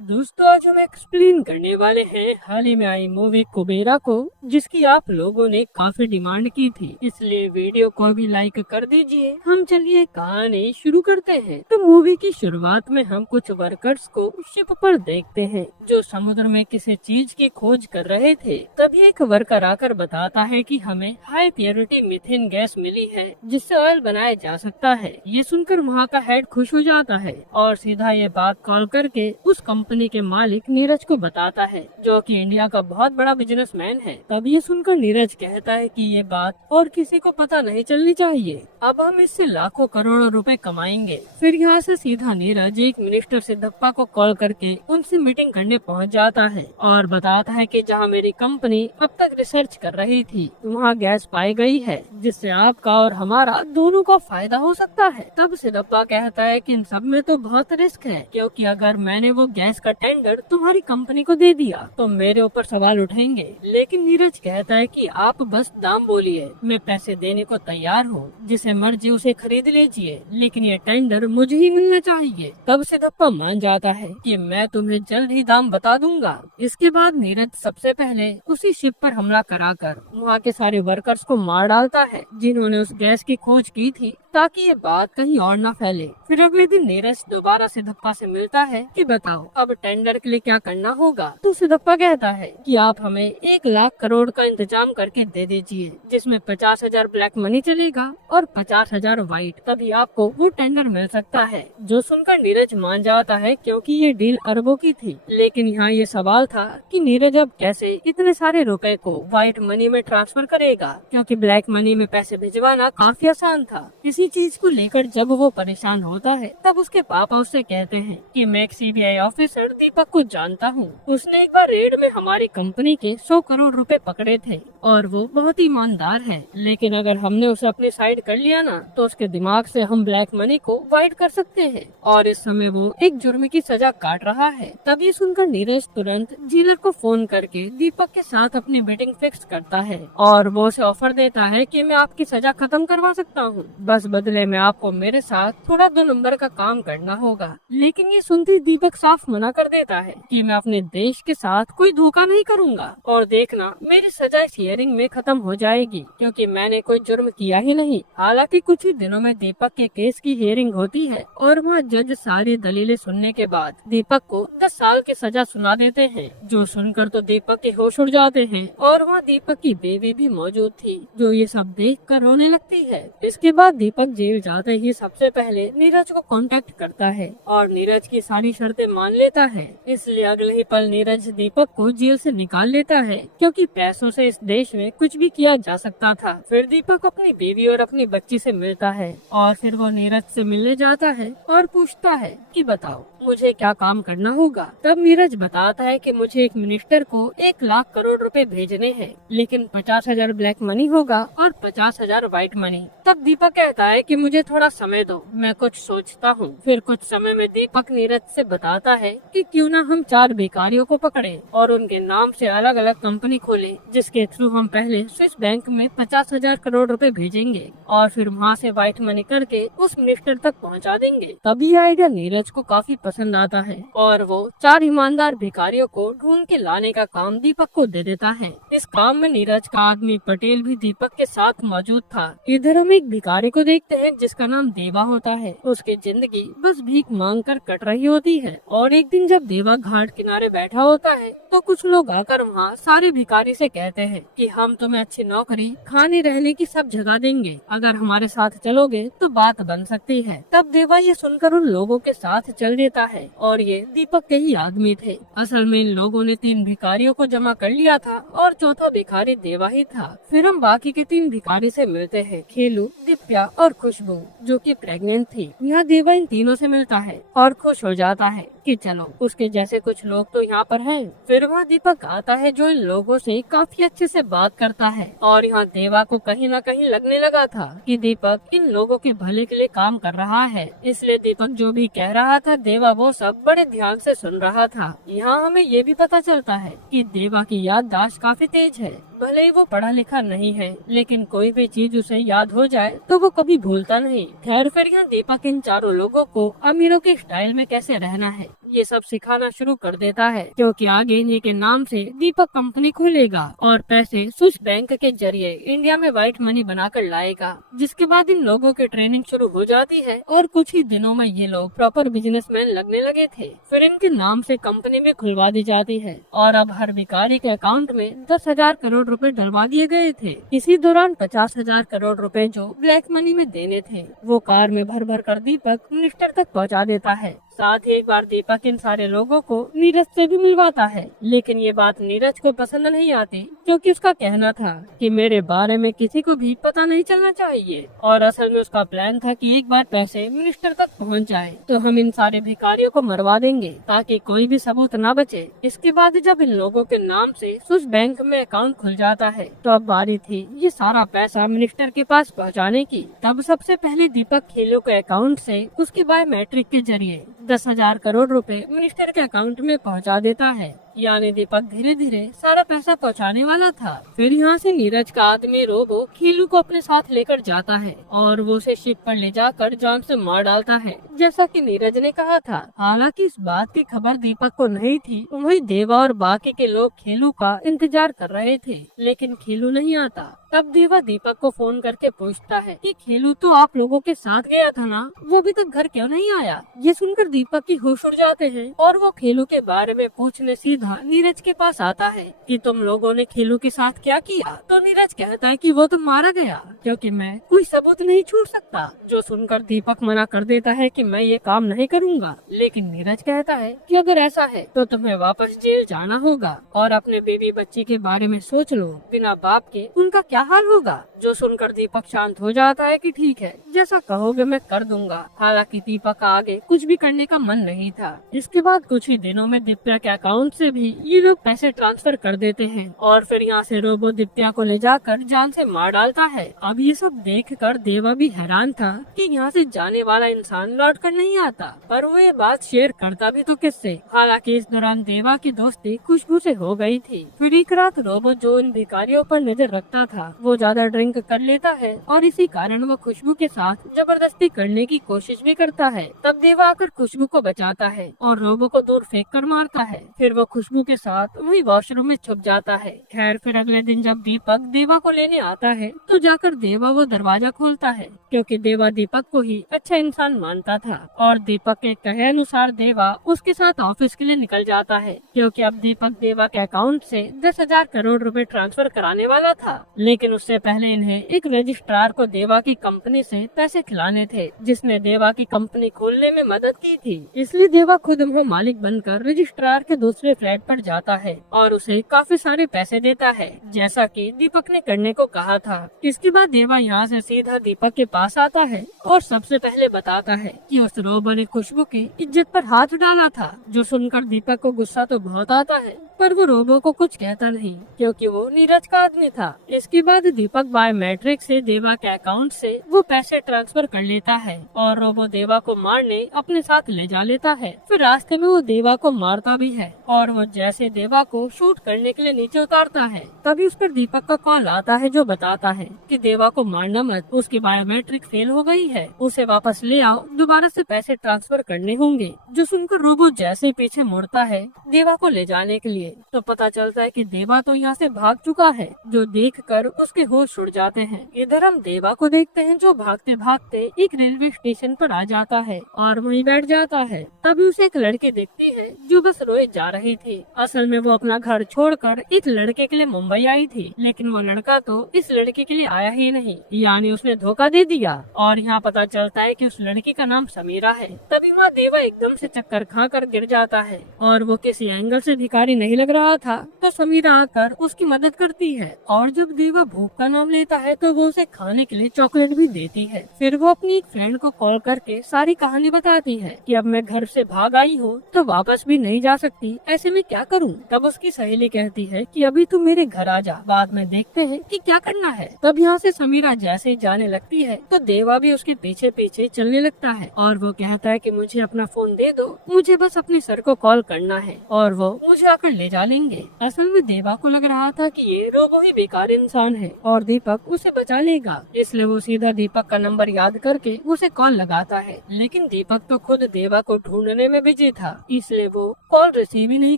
दोस्तों, आज हम एक्सप्लेन करने वाले हैं हाल ही में आई मूवी कुबेरा को, जिसकी आप लोगों ने काफी डिमांड की थी। इसलिए वीडियो को भी लाइक कर दीजिए। हम चलिए कहानी शुरू करते हैं। तो मूवी की शुरुआत में हम कुछ वर्कर्स को शिप पर देखते हैं जो समुद्र में किसी चीज की खोज कर रहे थे। तभी एक वर्कर आकर बताता है कि हमें हाई प्योरिटी मीथेन गैस मिली है जिससे ऑयल बनाया जा सकता है। ये सुनकर वहाँ का हेड खुश हो जाता है और सीधा ये बात कॉल करके उस कंपनी के मालिक नीरज को बताता है, जो कि इंडिया का बहुत बड़ा बिजनेसमैन है। तब ये सुनकर नीरज कहता है कि ये बात और किसी को पता नहीं चलनी चाहिए। अब हम इससे लाखों करोड़ों रुपए कमाएंगे। फिर यहाँ से सीधा नीरज एक मिनिस्टर सिद्धप्पा को कॉल करके उनसे मीटिंग करने पहुँच जाता है और बताता है कि जहाँ मेरी कंपनी अब तक रिसर्च कर रही थी वहाँ गैस पाई गई है जिससे आपका और हमारा दोनों का फायदा हो सकता है। तब सिद्धप्पा कहता है कि इन सब में तो बहुत रिस्क है, क्योंकि अगर मैंने वो गैस का टेंडर तुम्हारी कंपनी को दे दिया तो मेरे ऊपर सवाल उठेंगे। लेकिन नीरज कहता है कि आप बस दाम बोलिए, मैं पैसे देने को तैयार हूँ, जिसे मर्जी उसे खरीद लीजिए, लेकिन ये टेंडर मुझे ही मिलना चाहिए। तब सिद्धप्पा मान जाता है कि मैं तुम्हें जल्द ही दाम बता दूंगा। इसके बाद नीरज सबसे पहले उसी शिप पर हमला कराकर वहाँ के सारे वर्कर्स को मार डालता है जिन्होंने उस गैस की खोज की थी, ताकि ये बात कहीं और न फैले। फिर अगले दिन नीरज दोबारा सिद्धप्पा से मिलता है कि बताओ अब टेंडर के लिए क्या करना होगा। तो सिद्धप्पा कहता है कि आप हमें 1 लाख करोड़ का इंतजाम करके दे दीजिए, जिसमें 50,000 ब्लैक मनी चलेगा और 50,000 व्हाइट। तभी आपको वो टेंडर मिल सकता है। जो सुनकर नीरज मान जाता है, क्योंकि ये डील अरबों की थी। लेकिन यहाँ ये सवाल था कि नीरज अब कैसे इतने सारे रुपए को व्हाइट मनी में ट्रांसफर करेगा, क्योंकि ब्लैक मनी में पैसे भिजवाना काफी आसान था। इसी चीज को लेकर जब वो परेशान होता है तब उसके पापा उससे कहते हैं कि मैं एक सीबीआई ऑफिसर दीपक को जानता हूँ। उसने एक बार रेड में हमारी कंपनी के 100 करोड़ रुपए पकड़े थे और वो बहुत ईमानदार है। लेकिन अगर हमने उसे अपनी साइड कर लिया ना, तो उसके दिमाग से हम ब्लैक मनी को वाइट कर सकते हैं और इस समय वो एक जुर्म की सजा काट रहा है। तभी सुनकर नीरज तुरंत जीलर को फोन करके दीपक के साथ अपनी मीटिंग फिक्स करता है और वो उसे ऑफर देता है कि मैं आपकी सजा खत्म करवा सकता हूँ, बस बदले में आपको मेरे साथ थोड़ा 2 नंबर का काम करना होगा। लेकिन ये सुनते दीपक साफ मना कर देता है कि मैं अपने देश के साथ कोई धोखा नहीं करूंगा और देखना मेरी सजा इस हियरिंग में खत्म हो जाएगी, क्योंकि मैंने कोई जुर्म किया ही नहीं। हालांकि कुछ ही दिनों में दीपक के केस की हियरिंग होती है और वहाँ जज सारी दलीलें सुनने के बाद दीपक को 10 साल की सजा सुना देते हैं। जो सुनकर तो दीपक के होश उड़ जाते हैं और वहाँ दीपक की बेबी भी मौजूद थी, जो ये सब देख कर रोने लगती है। इसके बाद दीपक जेल जाते ही सबसे पहले नीरज को कांटेक्ट करता है और नीरज की सारी शर्तें मान लेता है। इसलिए अगले ही पल नीरज दीपक को जेल से निकाल लेता है, क्योंकि पैसों से इस देश में कुछ भी किया जा सकता था। फिर दीपक अपनी बीवी और अपनी बच्ची से मिलता है और फिर वो नीरज से मिलने जाता है और पूछता है कि बताओ मुझे क्या काम करना होगा। तब नीरज बताता है कि मुझे एक मिनिस्टर को 1 लाख करोड़ रुपए भेजने हैं, लेकिन 50,000 ब्लैक मनी होगा और 50,000 व्हाइट मनी। तब दीपक कहता है कि मुझे थोड़ा समय दो, मैं कुछ सोचता हूँ। फिर कुछ समय में दीपक नीरज से बताता है कि क्यों ना हम 4 भिखारियों को पकड़े और उनके नाम से अलग अलग कंपनी खोले, जिसके थ्रू हम पहले स्विस बैंक में 50,000 करोड़ रुपए भेजेंगे और फिर वहाँ से व्हाइट मनी करके उस मिनिस्टर तक पहुँचा देंगे। तभी आइडिया नीरज को काफी पसंद आता है और वो 4 ईमानदार भिखारियों को ढूंढ के लाने का काम दीपक को दे देता है। इस काम में नीरज का आदमी पटेल भी दीपक के साथ मौजूद था। इधर हम एक भिखारी को देखते हैं जिसका नाम देवा होता है। उसकी जिंदगी बस भीख मांग कर कट रही होती है और एक दिन जब देवा घाट किनारे बैठा होता है तो कुछ लोग आकर वहाँ सारे भिखारी से कहते हैं कि हम तुम्हें अच्छी नौकरी, खाने रहने की सब जगह देंगे, अगर हमारे साथ चलोगे तो बात बन सकती है। तब देवा ये सुनकर उन लोगों के साथ चल देता है और ये दीपक के ही आदमी थे। असल में इन लोगों ने 3 भिखारियों को जमा कर लिया था और चौथा भिखारी देवा ही था। फिर हम बाकी के 3 भिखारी से मिलते हैं, खेलू, दिव्या और खुशबू, जो कि प्रेग्नेंट थी। यहाँ देवा इन तीनों से मिलता है और खुश हो जाता है कि चलो उसके जैसे कुछ लोग तो यहाँ पर हैं। फिर वहाँ दीपक आता है जो इन लोगों से काफी अच्छे से बात करता है और यहाँ देवा को कहीं न कहीं लगने लगा था कि दीपक इन लोगों के भले के लिए काम कर रहा है। इसलिए दीपक जो भी कह रहा था देवा वो सब बड़े ध्यान से सुन रहा था। यहाँ हमें ये भी पता चलता है कि देवा की याददाश्त काफी तेज है। भले ही वो पढ़ा लिखा नहीं है, लेकिन कोई भी चीज उसे याद हो जाए तो वो कभी भूलता नहीं। खैर फिर यहाँ दीपक इन चारों लोगों को अमीरों के स्टाइल में कैसे रहना है ये सब सिखाना शुरू कर देता है, क्योंकि आगे इन्हीं के नाम से दीपक कंपनी खोलेगा और पैसे स्विस बैंक के जरिए इंडिया में व्हाइट मनी बनाकर लाएगा। जिसके बाद इन लोगों की ट्रेनिंग शुरू हो जाती है और कुछ ही दिनों में ये लोग प्रॉपर बिजनेसमैन लगने लगे थे। फिर इनके नाम से कंपनी भी खुलवा दी जाती है और अब हर भिखारी के अकाउंट में 10,000 करोड़ रुपए डलवा दिए गए थे। इसी दौरान 50,000 करोड़ रुपए जो ब्लैक मनी में देने थे वो कार में भर भर कर दीपक मिनिस्टर तक पहुंचा देता है। साथ ही एक बार दीपक इन सारे लोगों को नीरज से भी मिलवाता है, लेकिन ये बात नीरज को पसंद नहीं आती, क्योंकि उसका कहना था कि मेरे बारे में किसी को भी पता नहीं चलना चाहिए। और असल में उसका प्लान था कि एक बार पैसे मिनिस्टर तक पहुंच जाए तो हम इन सारे भिखारियों को मरवा देंगे ताकि कोई भी सबूत न बचे। इसके बाद जब इन लोगों के नाम से स्विस बैंक में अकाउंट खुल जाता है तो अब बारी थी ये सारा पैसा मिनिस्टर के पास पहुँचाने की। तब सबसे पहले दीपक खेलों के अकाउंट से उसके बायोमेट्रिक के जरिए 10,000 करोड़ रुपए मिनिस्टर के अकाउंट में पहुंचा देता है। यानी दीपक धीरे धीरे सारा पैसा पहुंचाने वाला था। फिर यहाँ से नीरज का आदमी रोबो खीलू को अपने साथ लेकर जाता है और वो उसे शिप पर ले जाकर जान से मार डालता है, जैसा कि नीरज ने कहा था। हालांकि इस बात की खबर दीपक को नहीं थी। वही देवा और बाकी के लोग खीलू का इंतजार कर रहे थे, लेकिन खीलू नहीं आता। तब देवा दीपक को फोन करके पूछता है कि खीलू तो आप लोगों के साथ गया था ना, वो अभी तक घर क्यों नहीं आया। ये सुनकर दीपक की होश उड़ जाते हैं और वो खीलू के बारे में पूछने सीधा नीरज के पास आता है कि तुम लोगों ने खीलू के साथ क्या किया। तो नीरज कहता है कि वो तो मारा गया, क्योंकि मैं कोई सबूत नहीं छोड़ सकता। जो सुनकर दीपक मना कर देता है कि मैं ये काम नहीं करूँगा, लेकिन नीरज कहता है कि अगर ऐसा है तो तुम्हें वापस जेल जाना होगा और अपने बेबी बच्ची के बारे में सोच लो, बिना बाप के उनका क्या हाल होगा। जो सुनकर दीपक शांत हो जाता है कि ठीक है, जैसा कहोगे मैं कर दूंगा। हालांकि दीपक का आगे कुछ भी करने का मन नहीं था। इसके बाद कुछ ही दिनों में दिव्या के अकाउंट से भी ये लोग पैसे ट्रांसफर कर देते हैं और फिर यहाँ से रोबो दिव्या को ले जाकर जान से मार डालता है। अब ये सब देखकर देवा भी हैरान था कि यहाँ से जाने वाला इंसान लौट कर नहीं आता, पर वो ये बात शेयर करता भी तो किससे। हालांकि इस दौरान देवा की दोस्ती खुशबू से हो गई थी। फिर एक रात रोबो जो इन भिखारियों पर नजर रखता था वो ज्यादा ड्रिंक कर लेता है और इसी कारण वो खुशबू के साथ जबरदस्ती करने की कोशिश भी करता है। तब देवा आकर खुशबू को बचाता है और रोबो को दूर फेंक कर मारता है। फिर वो खुशबू के साथ वही वॉशरूम में छुप जाता है। खैर फिर अगले दिन जब दीपक देवा को लेने आता है तो जाकर देवा वो दरवाजा खोलता है, क्योंकि देवा दीपक को ही अच्छा इंसान मानता था और दीपक के कहे अनुसार देवा उसके साथ ऑफिस के लिए निकल जाता है, क्योंकि अब दीपक देवा के अकाउंट से 10,000 करोड़ रुपए ट्रांसफर कराने वाला था। लेकिन उससे पहले इन्हें एक रजिस्ट्रार को देवा की कंपनी से पैसे खिलाने थे, जिसने देवा की कंपनी खोलने में मदद की थी। इसलिए देवा खुद वो मालिक बनकर रजिस्ट्रार के दूसरे फ्लैट पर जाता है और उसे काफी सारे पैसे देता है, जैसा कि दीपक ने करने को कहा था। इसके बाद देवा यहाँ से सीधा दीपक के पास आता है और सबसे पहले बताता है कि उस रोबो ने खुशबू की इज्जत पर हाथ डाला था। जो सुनकर दीपक को गुस्सा तो बहुत आता है, पर वो रोबो को कुछ कहता नहीं, क्योंकि वो नीरज का आदमी था। इसके बाद दीपक बायोमेट्रिक से देवा के अकाउंट से वो पैसे ट्रांसफर कर लेता है और रोबो देवा को मारने अपने साथ ले जा लेता है। फिर रास्ते में वो देवा को मारता भी है और वो जैसे देवा को शूट करने के लिए नीचे उतारता है, तभी उस पर दीपक का कॉल आता है जो बताता है कि देवा को मारना मत, उसकी बायोमेट्रिक फेल हो गई है, उसे वापस ले आओ, दोबारा से पैसे ट्रांसफर करने होंगे। जो सुनकर रोबो जैसे पीछे मुड़ता है देवा को ले जाने के लिए, तो पता चलता है कि देवा तो यहाँ से भाग चुका है। जो देखकर उसके होश उड़ जाते हैं। इधर हम देवा को देखते हैं जो भागते भागते एक रेलवे स्टेशन पर आ जाता है और वहीं बैठ जाता है। तभी उसे एक लड़की दिखती है जो बस रोए जा रही थी। असल में वो अपना घर छोड़कर एक लड़के के लिए मुंबई आई थी, लेकिन वो लड़का तो इस लड़के के लिए आया ही नहीं, यानी उसने धोखा दे दिया। और यहाँ पता चलता है कि उस लड़की का नाम समीरा है। तभी वहाँ देवा एकदम से चक्कर खाकर गिर जाता है और वो किसी एंगल से भिखारी नहीं लग रहा था, तो समीरा आकर उसकी मदद करती है। और जब देवा भूख का नाम लेता है तो वो उसे खाने के लिए चॉकलेट भी देती है। फिर वो अपनी एक फ्रेंड को कॉल करके सारी कहानी बताती है कि अब मैं घर से भाग आई हूँ तो वापस भी नहीं जा सकती, ऐसे में क्या करूँ। तब उसकी सहेली कहती है कि अभी तू मेरे घर आ जा, बाद में देखते हैं कि क्या करना है। तब यहाँ से समीरा जैसे ही जाने लगती है तो देवा भी उसके पीछे पीछे चलने लगता है और वो कहता है कि मुझे अपना फोन दे दो, मुझे बस अपने सर को कॉल करना है और वो मुझे आकर ले जा लेंगे। असल में देवा को लग रहा था कि ये रोबो ही बेकार इंसान है और दीपक दीपक उसे बचा लेगा। इसलिए वो सीधा दीपक का नंबर याद करके उसे कॉल लगाता है, लेकिन दीपक तो खुद देवा को ढूंढने में बिजी था, इसलिए वो कॉल रिसीव ही नहीं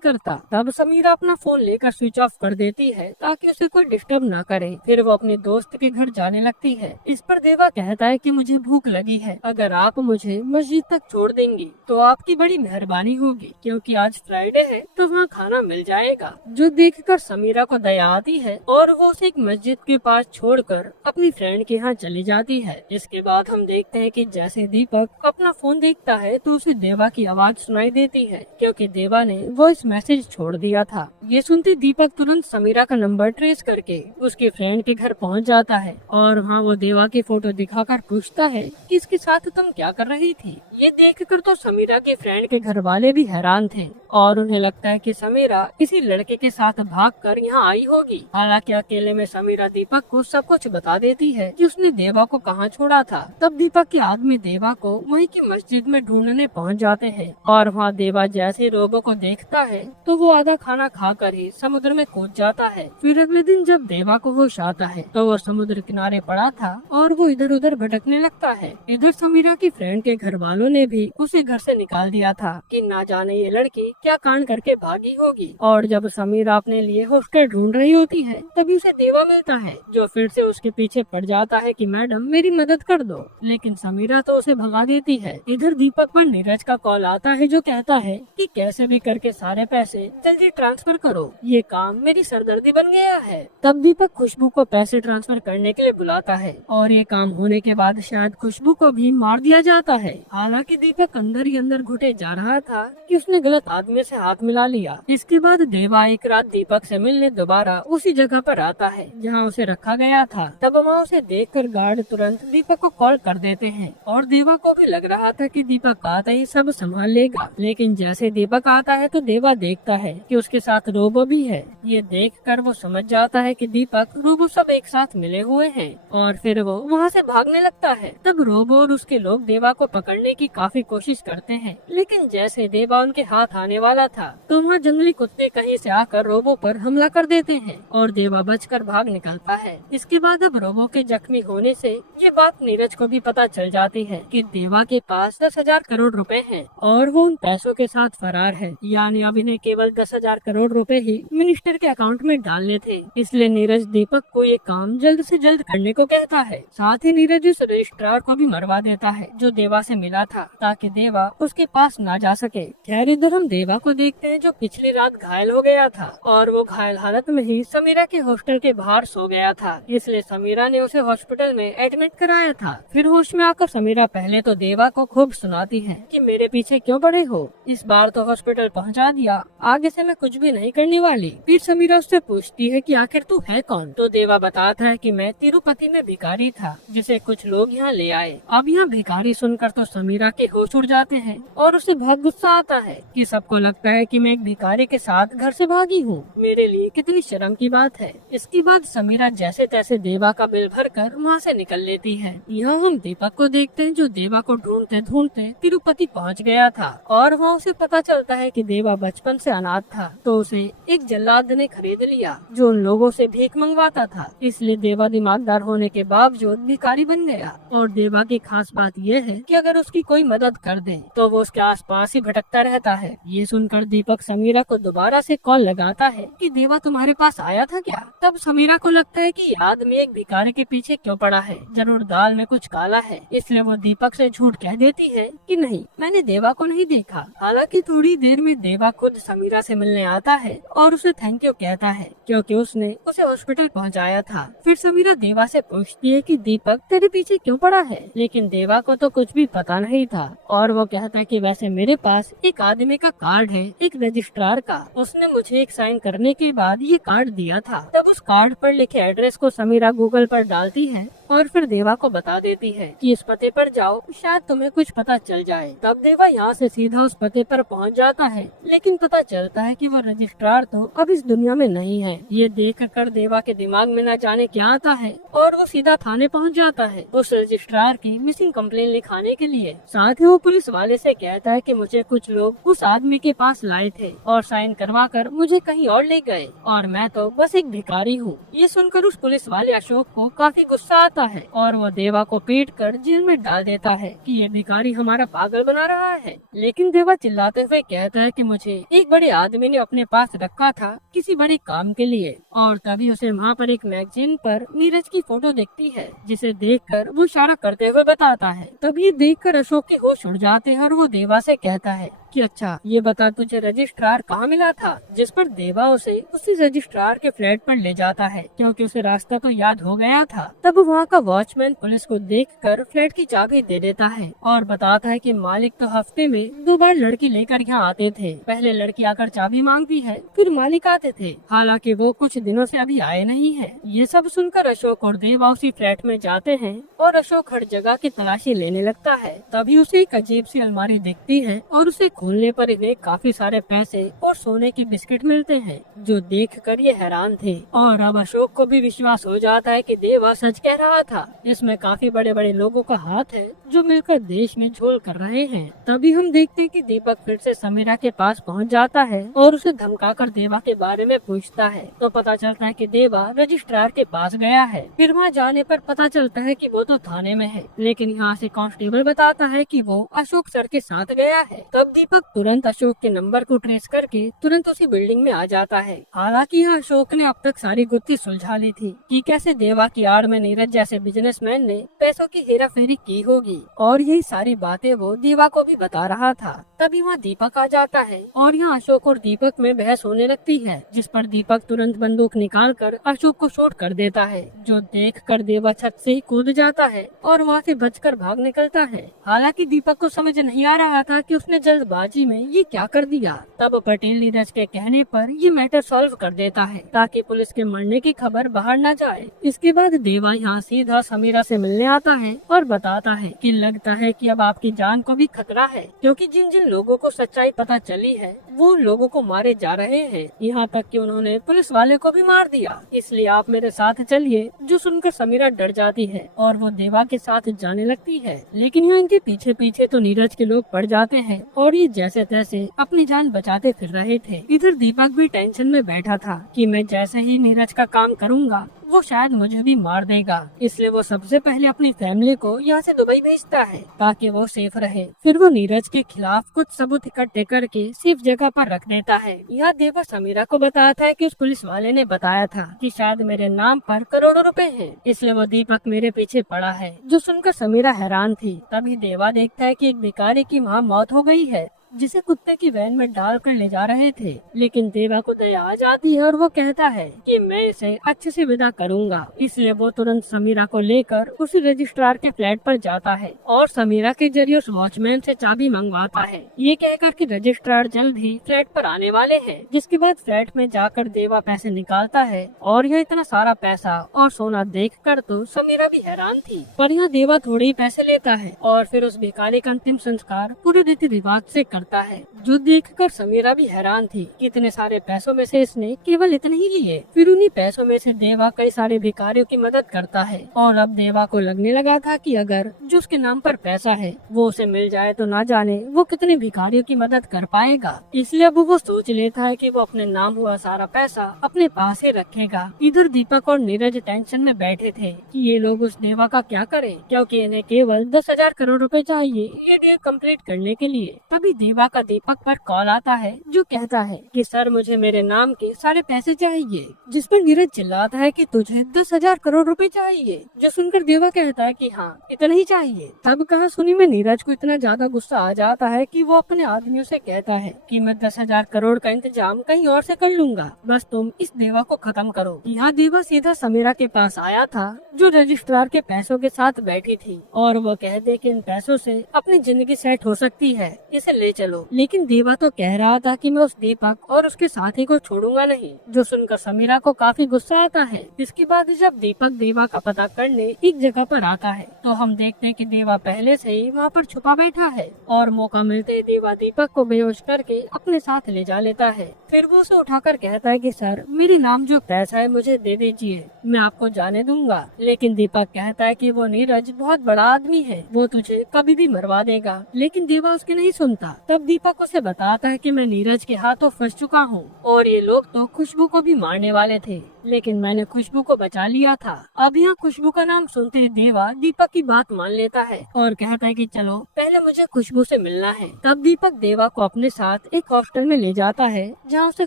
करता। तब समीरा अपना फोन लेकर स्विच ऑफ कर देती है ताकि उसे कोई डिस्टर्ब ना करे। फिर वो अपने दोस्त के घर जाने लगती है। इस पर देवा कहता है कि मुझे भूख लगी है, अगर आप मुझे मस्जिद तक छोड़ देंगी तो आपकी बड़ी मेहरबानी होगी, क्योंकि आज फ्राइडे है तो वहाँ खाना मिल जाएगा। जो देखकर समीरा को दया आती है और वो उसे एक मस्जिद के पास छोड़कर अपनी फ्रेंड के यहाँ चली जाती है। इसके बाद हम देखते हैं कि जैसे दीपक अपना फोन देखता है तो उसे देवा की आवाज सुनाई देती है, क्योंकि देवा ने वॉइस मैसेज छोड़ दिया था। ये सुनते दीपक तुरंत समीरा का नंबर ट्रेस करके उसके फ्रेंड के घर पहुंच जाता है और वहाँ वो देवा की फोटो दिखाकर पूछता है कि इसके साथ तुम क्या कर रही थी। ये देखकर तो समीरा के फ्रेंड के घर वाले भी हैरान थे और उन्हें लगता है कि समीरा किसी लड़के के साथ भागकर यहाँ आई होगी। हालांकि अकेले में समीरा दीपक को सब कुछ बता देती है कि उसने देवा को कहाँ छोड़ा था। तब दीपक के आदमी देवा को वहीं की मस्जिद में ढूंढने पहुँच जाते हैं और वहाँ देवा जैसे रोबो को देखता है तो वो आधा खाना खाकर ही समुद्र में कूद जाता है। फिर अगले दिन जब देवा को होश आता है तो वो समुद्र किनारे पड़ा था और वो इधर उधर भटकने लगता है। इधर समीरा की फ्रेंड के घर वालों ने भी उसे घर से निकाल दिया था कि ना जाने ये लड़की क्या कांड करके भागी होगी। और जब समीरा अपने लिए हॉस्टल ढूंढ रही होती है तभी उसे देवा मिलता है, जो फिर से उसके पीछे पड़ जाता है कि मैडम मेरी मदद कर दो, लेकिन समीरा तो उसे भगा देती है। इधर दीपक पर नीरज का कॉल आता है जो कहता है कि कैसे भी करके सारे पैसे जल्दी ट्रांसफर करो, ये काम मेरी सरदर्दी बन गया है। तब दीपक खुशबू को पैसे ट्रांसफर करने के लिए बुलाता है और ये काम होने के बाद शायद खुशबू को भी मार दिया जाता है। हालांकि दीपक अंदर ही अंदर घुटे जा रहा था कि उसने गलत आदमी से हाथ मिला लिया। इसके बाद देवा एक रात दीपक से मिलने दोबारा उसी जगह पर आता है जहाँ उसे रखा गया था। तब वहाँ उसे देखकर गार्ड तुरंत दीपक को कॉल कर देते हैं और देवा को भी लग रहा था कि दीपक आते ही सब संभाल लेगा, लेकिन जैसे दीपक आता है तो देवा देखता है कि उसके साथ रोबो भी है। ये देखकर वो समझ जाता है कि दीपक रोबो सब एक साथ मिले हुए हैं और फिर वो वहाँ से भागने लगता है। तब रोबो और उसके लोग देवा को पकड़ने की काफी कोशिश करते हैं, लेकिन जैसे देवा उनके हाथ आने वाला था तो वहाँ जंगली कुत्ते कहीं से आकर रोबो पर हमला कर देते हैं और देवा बचकर भाग निकलता है। इसके बाद अब रोबो के जख्मी होने से ये बात नीरज को भी पता चल जाती है कि देवा के पास 10,000 करोड़ रुपए हैं और वो उन पैसों के साथ फरार है, यानी अब इन्हें केवल 10,000 करोड़ रुपए ही मिनिस्टर के अकाउंट में डालने थे। इसलिए नीरज दीपक को ये काम जल्द से जल्द करने को कहता है। साथ ही नीरज उस रजिस्ट्रार को भी मरवा देता है जो देवा से मिला था, ताकि देवा उसके पास ना जा सके। खैर इधर हम देवा को देखते हैं जो पिछली रात घायल हो गया था और वो घायल हालत में ही समीरा के हॉस्टल के बाहर सो गया था, इसलिए समीरा ने उसे हॉस्पिटल में एडमिट कराया था। फिर होश में आकर समीरा पहले तो देवा को खूब सुनाती है कि मेरे पीछे क्यों पड़े हो, इस बार तो हॉस्पिटल पहुंचा दिया, आगे से मैं कुछ भी नहीं करने वाली। फिर समीरा उससे पूछती है कि आखिर तू है कौन, तो देवा बताता है कि मैं तिरुपति में भिखारी था जिसे कुछ लोग यहाँ ले आए। अब यहाँ भिखारी सुनकर तो समीरा के होश उड़ जाते हैं और उसे बहुत गुस्सा आता है कि सबको लगता है कि मैं एक भिखारी के साथ घर से भागी हूँ, मेरे लिए कितनी शर्म की बात है। इसके बाद समीरा जैसे तैसे देवा का बिल भरकर वहाँ से निकल लेती है। यहाँ हम दीपक को देखते हैं जो देवा को ढूंढते ढूंढते तिरुपति पहुँच गया था और वहाँ उसे पता चलता है कि देवा बचपन से अनाथ था, तो उसे एक जल्लाद ने खरीद लिया जो उन लोगों से भीख मंगवाता था। इसलिए देवा दिमागदार होने के बावजूद भिखारी बन गया और देवा की खास बात यह है कि अगर उसकी कोई मदद कर दे तो वो उसके आसपास ही भटकता रहता है। ये सुनकर दीपक समीरा को दोबारा से कॉल लगाता है कि देवा तुम्हारे पास आया था क्या। तब समीरा को लगता है कि ये आदमी एक भिखारी के पीछे क्यों पड़ा है, जरूर दाल में कुछ काला है। इसलिए वो दीपक से झूठ कह देती है कि नहीं, मैंने देवा को नहीं देखा। हालांकि थोड़ी देर में देवा खुद समीरा से मिलने आता है और उसे थैंक यू कहता है क्योंकि उसने उसे हॉस्पिटल पहुंचाया था। फिर समीरा देवा से पूछती है कि दीपक तेरे पीछे क्यों पड़ा है, लेकिन देवा को तो कुछ भी पता नहीं था और वो कहता है कि वैसे मेरे पास एक आदमी का कार्ड है, एक रजिस्ट्रार का, उसने मुझे एक साइन करने के बाद ये कार्ड दिया था। तब उस कार्ड पर लिखे एड्रेस को समीरा गूगल पर डालती है और फिर देवा को बता देती है कि इस पते पर जाओ, शायद तुम्हें कुछ पता चल जाए। तब देवा यहाँ से सीधा उस पते पर पहुँच जाता है, लेकिन पता चलता है कि वो रजिस्ट्रार तो अब इस दुनिया में नहीं है। ये देख कर देवा के दिमाग में न जाने क्या आता है और वो सीधा थाने पहुँच जाता है उस रजिस्ट्रार की मिसिंग कंप्लेन लिखाने के लिए। साथ ही वो पुलिस वाले से कहता है कि मुझे कुछ लोग उस आदमी के पास लाए थे और साइन करवा कर मुझे कहीं और ले गए और मैं तो बस एक भिखारी हूँ। ये सुनकर उस पुलिस वाले अशोक को काफी गुस्सा आता है और वो देवा को पीट कर जेल में डाल देता है कि ये भिखारी हमारा पागल बना रहा है। लेकिन देवा चिल्लाते हुए कहता है कि मुझे एक बड़े आदमी ने अपने पास रखा था किसी बड़े काम के लिए। और तभी उसे वहाँ पर एक मैगजीन पर नीरज की फोटो दिखती है, जिसे देखकर वो इशारा करते हुए बताता है। तभी देखकर अशोक के होश उड़ जाते हैं और वो देवा से कहता है कि अच्छा ये बता तुझे रजिस्ट्रार कहाँ मिला था। जिस पर देवा उसे उसी रजिस्ट्रार के फ्लैट पर ले जाता है क्योंकि उसे रास्ता तो याद हो गया था। तब वहाँ का वॉचमैन पुलिस को देखकर फ्लैट की चाबी दे देता है और बताता है कि मालिक तो हफ्ते में 2 बार लड़की लेकर यहाँ आते थे। पहले लड़की आकर चाबी मांगती है, फिर मालिक आते थे। हालांकि वो कुछ दिनों से अभी आए नहीं है। ये सब सुनकर अशोक और देवा उसी फ्लैट में जाते हैं और अशोक हर जगह की तलाशी लेने लगता है। तभी उसे एक अजीब सी अलमारी दिखती है और उसे खोलने पर इन्हें काफी सारे पैसे और सोने के बिस्किट मिलते हैं, जो देखकर ये हैरान थे। और अब अशोक को भी विश्वास हो जाता है कि देवा सच कह रहा था। इसमें काफी बड़े बड़े लोगों का हाथ है जो मिलकर देश में झोल कर रहे हैं। तभी हम देखते हैं कि दीपक फिर से समीरा के पास पहुंच जाता है और उसे धमकाकर देवा के बारे में पूछता है। तो पता चलता है कि देवा रजिस्ट्रार के पास गया है। फिर वहाँ जाने पर पता चलता है कि वो तो थाने में है, लेकिन यहाँ से कांस्टेबल बताता है कि वो अशोक सर के साथ गया है। तब दीपक तुरंत अशोक के नंबर को ट्रेस करके तुरंत उसी बिल्डिंग में आ जाता है। हालांकि यहाँ अशोक ने अब तक सारी गुत्थी सुलझा ली थी कि कैसे देवा की आड़ में नीरज जैसे बिजनेसमैन ने पैसों की हेराफेरी की होगी, और यही सारी बातें वो देवा को भी बता रहा था। तभी वहाँ दीपक आ जाता है और यहाँ अशोक और दीपक में बहस होने लगती है, जिस पर दीपक तुरंत बंदूक निकाल कर अशोक को शूट कर देता है, जो देखकर देवा छत से ही कूद जाता है और वहाँ से बचकर भाग निकलता है। हालांकि दीपक को समझ नहीं आ रहा था कि उसने जल्दबाजी में ये क्या कर दिया। तब पटेल नीरज के कहने पर ये मैटर सॉल्व कर देता है ताकि पुलिस के मरने की खबर बाहर न जाए। इसके बाद देवा यहाँ सीधा समीरा से मिलने आता है और बताता है कि लगता है कि अब आपकी जान को भी खतरा है, क्योंकि जिन जिन लोगों को सच्चाई पता चली है वो लोगों को मारे जा रहे हैं, यहाँ तक कि उन्होंने पुलिस वाले को भी मार दिया। इसलिए आप मेरे साथ चलिए। जो सुनकर समीरा डर जाती है और वो देवा के साथ जाने लगती है, लेकिन यहाँ इनके पीछे पीछे तो नीरज के लोग पड़ जाते हैं और ये जैसे तैसे अपनी जान बचाते फिर रहे थे। इधर दीपक भी टेंशन में बैठा था कि मैं जैसे ही नीरज का काम करूँगा वो शायद मुझे भी मार देगा, इसलिए वो सबसे पहले अपनी फैमिली को यहाँ से दुबई भेजता है ताकि वो सेफ रहे। फिर वो नीरज के खिलाफ कुछ सबूत इकट्ठे करके सेफ जगह पर रख देता है। यहाँ देवा समीरा को बताता है कि उस पुलिस वाले ने बताया था कि शायद मेरे नाम पर करोड़ों रुपए हैं, इसलिए वो दीपक मेरे पीछे पड़ा है। जो सुनकर समीरा हैरान थी। तभी देवा देखता है कि एक भिखारी की वहाँ मौत हो गई है, जिसे कुत्ते की वैन में डालकर ले जा रहे थे। लेकिन देवा को दया आ जाती है और वो कहता है कि मैं इसे अच्छे से विदा करूंगा। इसलिए वो तुरंत समीरा को लेकर उसी रजिस्ट्रार के फ्लैट पर जाता है और समीरा के जरिए उस वॉचमैन से चाबी मंगवाता है, ये कहकर कि रजिस्ट्रार जल्द ही फ्लैट पर आने वाले हैं। जिसके बाद फ्लैट में जाकर देवा पैसे निकालता है और यह इतना सारा पैसा और सोना देखकर तो समीरा भी हैरान थी। पर यहाँ देवा थोड़े ही पैसे लेता है और फिर उस भिखारी का अंतिम संस्कार पूरे रीति रिवाज से करता है, जो देखकर समीरा भी हैरान थी कि इतने सारे पैसों में से इसने केवल इतने ही लिए। फिर उन्हीं पैसों में से देवा कई सारे भिखारियों की मदद करता है और अब देवा को लगने लगा था कि अगर जो उसके नाम पर पैसा है वो उसे मिल जाए तो ना जाने वो कितने भिखारियों की मदद कर पाएगा। इसलिए अब वो सोच लेता है कि वो अपने नाम हुआ सारा पैसा अपने पास ही रखेगा। इधर दीपक और नीरज टेंशन में बैठे थे कि ये लोग उस देवा का क्या करें, क्योंकि इन्हें केवल 10,000 करोड़ रुपए चाहिए ये डील कंप्लीट करने के लिए। तभी देवा का दीपक पर कॉल आता है, जो कहता है कि सर मुझे मेरे नाम के सारे पैसे चाहिए। जिस पर नीरज चिल्लाता है कि तुझे 10,000 करोड़ रुपए चाहिए। जो सुनकर देवा कहता है कि हाँ इतना ही चाहिए। तब कहा सुनी में नीरज को इतना ज्यादा गुस्सा आ जाता है कि वो अपने आदमियों से कहता है कि मैं 10,000 करोड़ का इंतजाम कहीं और से कर लूंगा, बस तुम इस देवा को खत्म करो। यहाँ देवा सीधा समीरा के पास आया था, जो रजिस्ट्रार के पैसों के साथ बैठी थी, और वो कहते कि इन पैसों से अपनी जिंदगी सेट हो सकती है, इसे ले चलो। लेकिन देवा तो कह रहा था कि मैं उस दीपक और उसके साथी को छोड़ूंगा नहीं। जो सुनकर समीरा को काफी गुस्सा आता है। इसके बाद जब दीपक देवा का पता करने एक जगह पर आता है तो हम देखते हैं कि देवा पहले से ही वहाँ पर छुपा बैठा है और मौका मिलते ही देवा दीपक को बेहोश करके अपने साथ ले जा लेता है। फिर वो उसे उठाकर कहता है कि सर मेरे नाम जो पैसा है मुझे दे दीजिए, मैं आपको जाने दूंगा। लेकिन दीपक कहता है कि वो नीरज बहुत बड़ा आदमी है, वो तुझे कभी भी मरवा देगा। लेकिन देवा उसकी नहीं सुनता। तब दीपक उसे बताता है कि मैं नीरज के हाथों फंस चुका हूँ और ये लोग तो खुशबू को भी मारने वाले थे, लेकिन मैंने खुशबू को बचा लिया था। अब यहाँ खुशबू का नाम सुनते ही देवा दीपक की बात मान लेता है और कहता है कि चलो पहले मुझे खुशबू से मिलना है। तब दीपक देवा को अपने साथ एक हॉस्टल में ले जाता है जहाँ उसे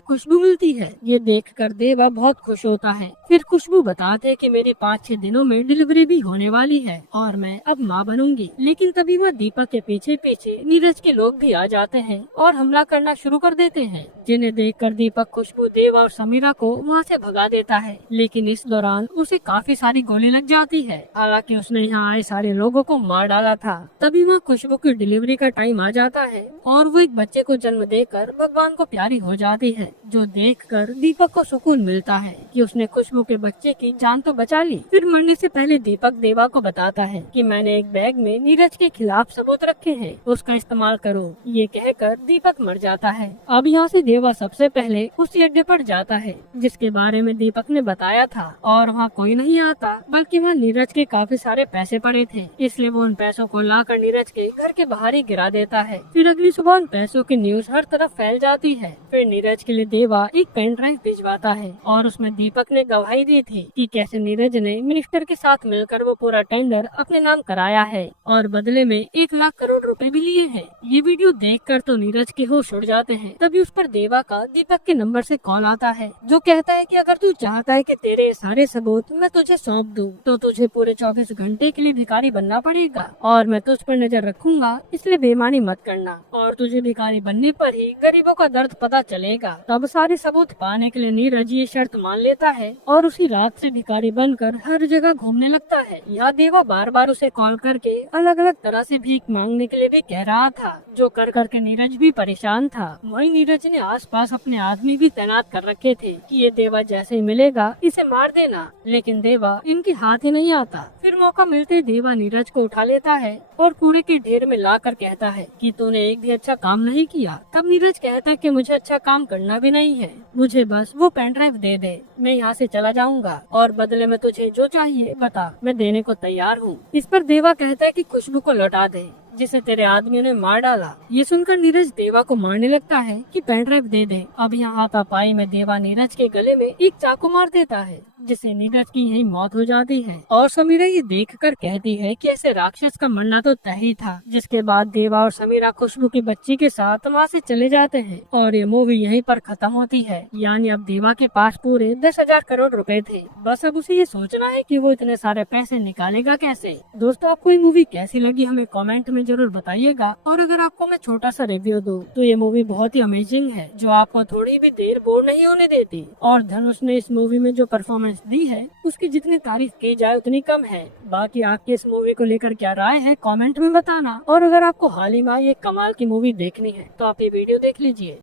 खुशबू मिलती है। ये देखकर देवा बहुत खुश होता है। फिर खुशबू बताते है कि मेरी 5-6 दिनों में डिलीवरी भी होने वाली है और मैं अब माँ बनूंगी। लेकिन तभी वह दीपक के पीछे पीछे नीरज के लोग भी आ जाते हैं और हमला करना शुरू कर देते हैं, जिन्हें देखकर दीपक खुशबू, देवा और समीरा को वहाँ से भगा देता है। लेकिन इस दौरान उसे काफी सारी गोली लग जाती है, हालांकि उसने यहाँ आए सारे लोगों को मार डाला था। तभी वहाँ खुशबू की डिलीवरी का टाइम आ जाता है और वो एक बच्चे को जन्म देकर भगवान को प्यारी हो जाती है, जो देखकर दीपक को सुकून मिलता है कि उसने खुशबू के बच्चे की जान तो बचा ली। फिर मरने से पहले दीपक देवा को बताता है कि मैंने एक बैग में नीरज के खिलाफ सबूत रखे हैं, उसका इस्तेमाल करो। ये कहकर दीपक मर जाता है। अब यहाँ से देवा सबसे पहले उसी अड्डे पर जाता है जिसके बारे में दीपक ने बताया था, और वहाँ कोई नहीं आता, बल्कि वहाँ नीरज के काफी सारे पैसे पड़े थे। इसलिए वो उन पैसों को लाकर नीरज के घर के बाहर ही गिरा देता है। फिर अगली सुबह उन पैसों की न्यूज हर तरफ फैल जाती है। फिर नीरज के लिए देवा एक पेन ड्राइव भिजवाता है और उसमें दीपक ने गवाही दी थी कि कैसे नीरज ने मिनिस्टर के साथ मिलकर वो पूरा टेंडर अपने नाम कराया है और बदले में 1 लाख करोड़ रुपए भी लिए हैं। ये वीडियो देखकर तो नीरज के होश उड़ जाते हैं। तभी उस पर देवा का दीपक के नंबर से कॉल आता है, जो कहता है कि अगर तू चाहता है कि तेरे सारे सबूत मैं तुझे सौंप दूं, तो तुझे पूरे 24 घंटे के लिए भिखारी बनना पड़ेगा और मैं तुझ पर नजर रखूंगा, इसलिए बेईमानी मत करना और तुझे भिखारी बनने पर ही गरीबों का दर्द पता चलेगा। तब सारे सबूत पाने के लिए नीरज ये शर्त मान लेता है और उसी रात से भिखारी बनकर हर जगह घूमने लगता है। यह देवा बार बार उसे कॉल करके अलग अलग तरह से भीख मांगने के लिए भी कह रहा था, जो कर करके नीरज भी परेशान था। वहीं नीरज ने आसपास अपने आदमी भी तैनात कर रखे थे कि ये देवा जैसे ही मिलेगा इसे मार देना, लेकिन देवा इनके हाथ ही नहीं आता। फिर मौका मिलते देवा नीरज को उठा लेता है और कूड़े के ढेर में लाकर कहता है कि तूने एक भी अच्छा काम नहीं किया। तब नीरज कहता है कि मुझे अच्छा काम करना भी नहीं है, मुझे बस वो पेन ड्राइव दे दे, मैं यहाँ से चला जाऊंगा और बदले में तुझे जो चाहिए बता, मैं देने को तैयार हूँ। इस पर देवा कहता है कि खुशबू को लौटा दे जिसे तेरे आदमी ने मार डाला। ये सुनकर नीरज देवा को मारने लगता है कि पेन ड्राइव दे दे। अब यहाँ हाथापाई में देवा नीरज के गले में एक चाकू मार देता है, जिससे नीरज की यही मौत हो जाती है। और समीरा ये देखकर कहती है कि ऐसे राक्षस का मरना तो तय ही था। जिसके बाद देवा और समीरा खुशबू की बच्ची के साथ वहाँ से चले जाते हैं और ये मूवी यहीं पर खत्म होती है। यानी अब देवा के पास पूरे 10,000 करोड़ रुपए थे। बस अब उसे ये सोचना है कि वो इतने सारे पैसे निकालेगा कैसे। दोस्तों, आपको ये मूवी कैसी लगी हमें कमेंट में जरूर बताइएगा। और अगर आपको मैं छोटा सा रिव्यू दूं तो ये मूवी बहुत ही अमेजिंग है, जो आपको थोड़ी भी देर बोर नहीं होने देती। और धनुष ने इस मूवी में जो परफॉर्मेंस दी है उसकी जितनी तारीफ की जाए उतनी कम है। बाकी आपकी इस मूवी को लेकर क्या राय है कमेंट में बताना। और अगर आपको हाल ही में ये कमाल की मूवी देखनी है तो आप ये वीडियो देख लीजिए।